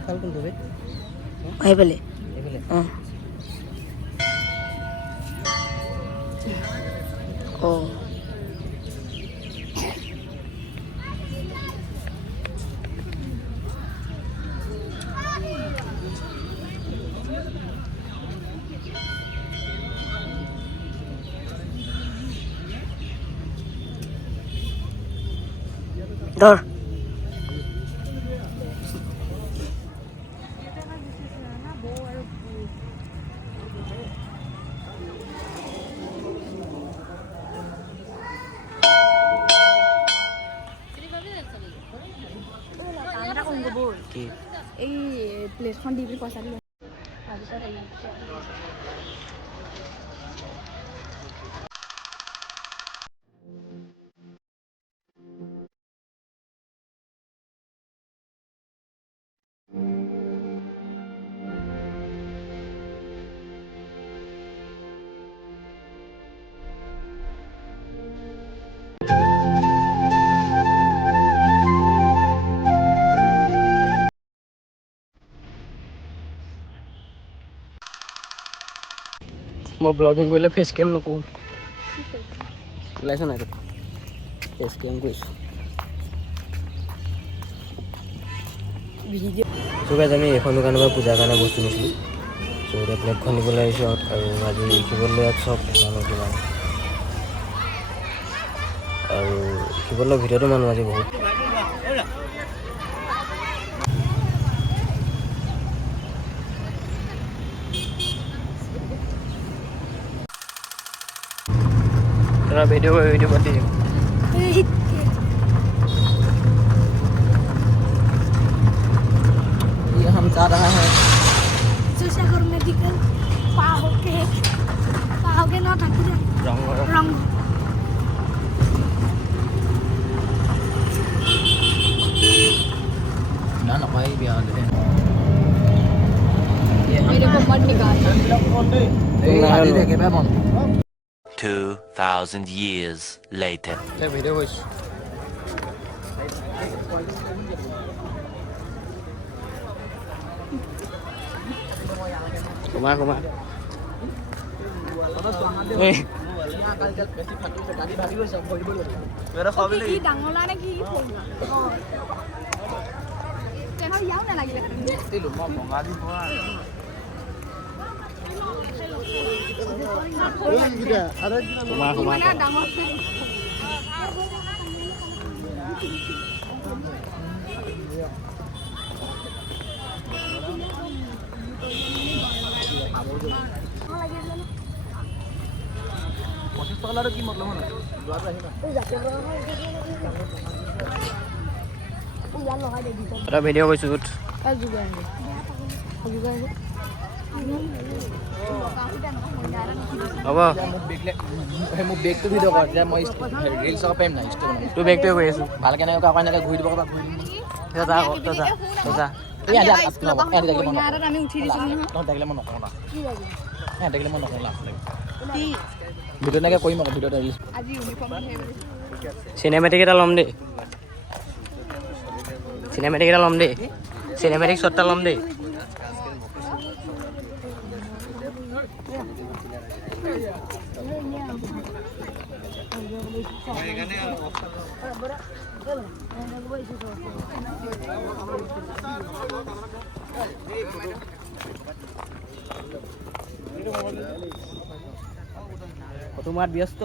ইফাল কোনটো বে এইফালে এইফালে অঁ ধৰ কি এই প্লেটখন দি পইচা দিব মই ব্লগিং কৰিলে ফেচ কেম নকৰোঁ ওলাইছ নাই ফেচ কেম কৰিছোঁ চ' গাইজ আমি এইখন দোকানৰ পৰা পূজাৰ কাৰণে বস্তু নিছিলোঁ চ' এতিয়া প্লেটখন নিবলৈ আহিছোঁ আৰু আজি শিৱলৈ ইয়াত চব মানুহ কিমান আৰু শিৱলৰ ভিতৰতো মানুহ আজি বহুত तेरा वीडियो बंदी ये हम जा रहा है सुशागर मेडिकल पाहोगे ना ठाकुर रंग ना ना भाई भी आ गए मेरे को मत निकाल 2,000 years later. वीडियो कुछ कुमार मेरा खबर কি ডাঙলা নে কি তেনে ইয়াও না লাগিলে দিলো মই বঙালী পৰা কুমাৰ মানে ডাঙৰ কি মতলব এটা ভিডিঅ' কৰিছোঁ হ'ব মোক বেগটো ভিডিঅ' কৰ তেতিয়া মই ৰিল চাব পাৰিম নাই তোৰ বেগটোৱে কৰি আছোঁ ভালকৈ এনেকৈ আকৌ এনেকৈ ঘূৰি দিব ক'ৰবাত ঘূৰি আমি উঠি দিছোঁ থাকিলে মই নকওঁ না থাকিলে মই নকওঁ লাভ ভিডিঅ' এনেকৈ কৰিম আকৌ ভিডিঅ'ত আজি ইউনিফৰ্ম চিনেমেটিক এটা ল'ম দেই চিনেমেটিক শ্বট এটা ল'ম দেই তোমার ব্যস্ত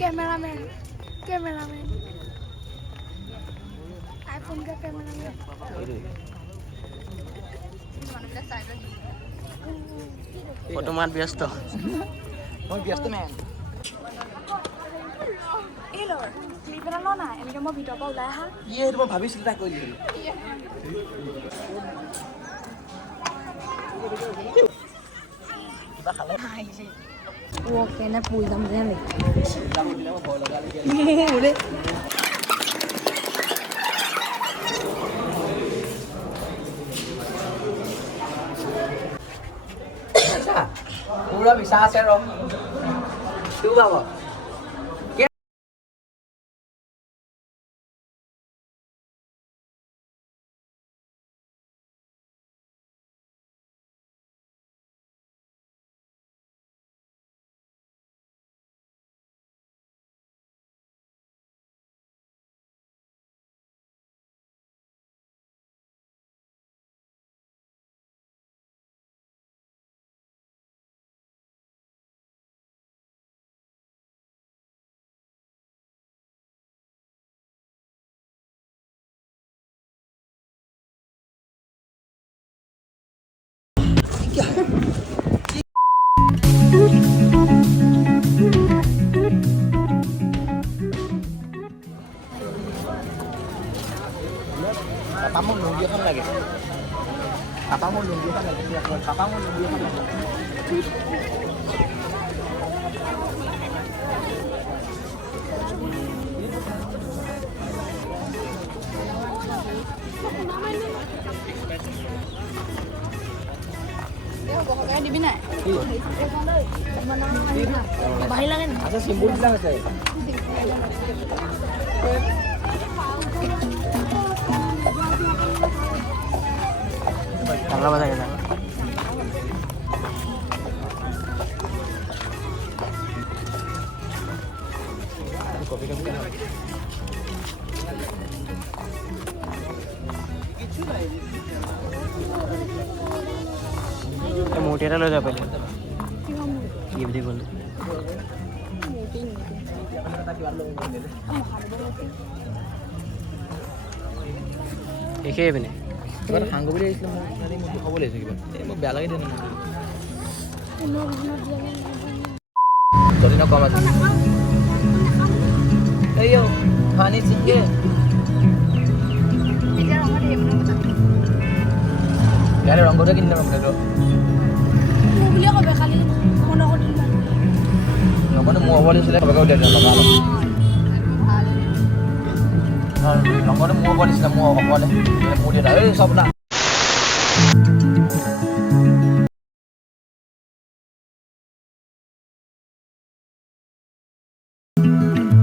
कैमरामैन आईफोन का कैमरामैन ফটো মার ব্যস্ত মই ব্যস্ত মেন এলো ক্লিপ এটা ল না এনেকে মই ভিতৰৰ পৰা ওলাই আহা ইয়ে মই ভাবিছিলো তাই কৈ দিলো কিবা খালে वो कहना पूल दम दे ले अच्छा पूरा विश्वास है रो तू बाबा Papa mau nunggu kan lagi. Papa mau nunggu kan lagi. Papa mau nunggu kan lagi. Pokoknya di bina. Iya. Bahilangan. Asa simbol bilang saya. Kalau bahasa kita. Kopi kan bukan. Motera लो जा पहले ये भी देखो একেই পিনে এবাৰ সাংগ বুলি আহিছিলে মই ইয়াতে মোক খাব লাগিছে কিবা এই মোক বেয়া লাগি দিয়ে যদি কম আছে এইও পানী চিংগে ইয়াৰে ৰংগটা কিনি ল'ম সেইটো বুলিয়ে ক'বে খালি মন কৰি ৰংগটো মোৰ হ'ব লাগিছিলে সবকে উলিয়াই দিওঁ লগা ৰংগটো মোৰ হ'ব লাগিছিলে মোৰ অকলে মোৰ দেউতা এই চব না